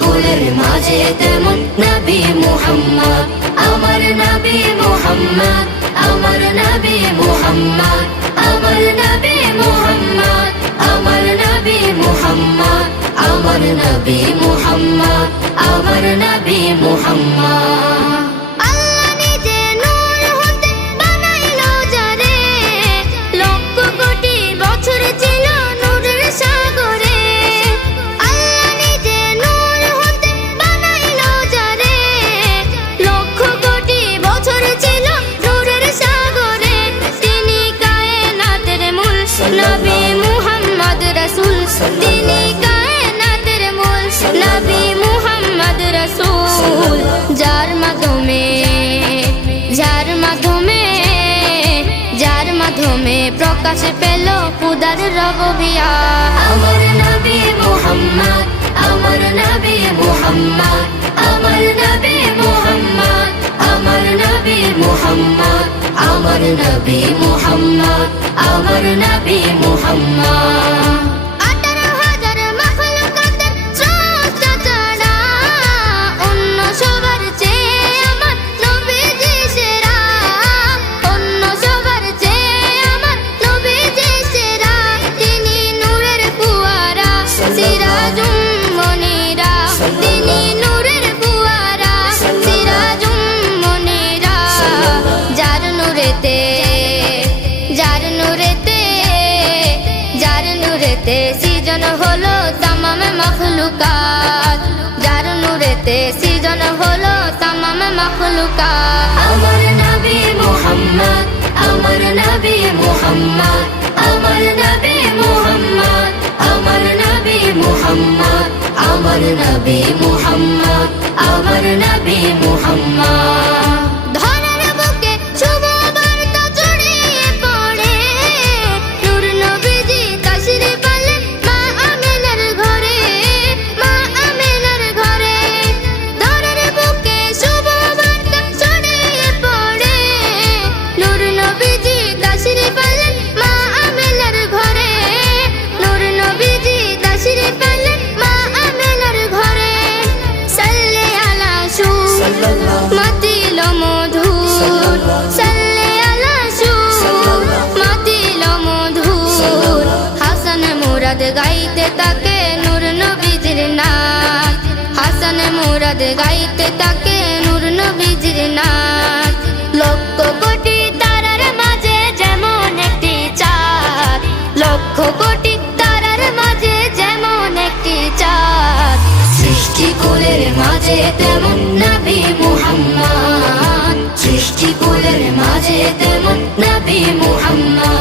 কুলের মাঝে তেমন নবী মুহাম্মদ, আমার নবী মুহাম্মদ, আমার নবী মুহাম্মদ, আমার নবী মুহাম্মদ, আমার নবী মুহাম্মদ, আমার নবী মুহাম্মদ, আমার নবী মুহাম্মদ। নবী মুহাম্মদ রাসূল, তিনি কায়নাতের মূল, নবী মুহাম্মদ রাসূল, যার মাধ্যমে প্রকাশ পেল খুদার রবুবিয়্যাত। আমার নবী মুহাম্মদ, আমার নবী মুহাম্মদ, আমার নবী মুহাম্মদ, আমার নবী মুহাম্মদ, আমার নবী মুহাম্মদ, আমার নবী মুহাম্মদ। সৃজন হলো তামাম মখলুকাত, যার নূরেতে সৃজন হলো তামাম মখলুকাত। আমার নবী মুহাম্মদ, আমার নবী মুহাম্মদ, আমার নবী মুহাম্মদ, আমার নবী মুহাম্মদ, আমার নবী মুহাম্মদ, আমার নবী মুহাম্মদ। মাতিল মধুর, সাল্লে আলা সুর, মাতিল মধুর, হাসান মুরাদ গাইতে তাকে নূর নবীজির নাত, হাসান মুরাদ গাইতে তাকে নূর নবীজির নাত। লক্ষ কোটি তারার মাঝে যেমন একটি চাঁদ, লক্ষ কোটি তারার মাঝে যেমন একটি চাঁদ, সৃষ্টি কুলের মাঝে তেমন নবী মুহাম্মদ, সৃষ্টি কুলের মাঝে তেমন নবী মুহাম্মদ।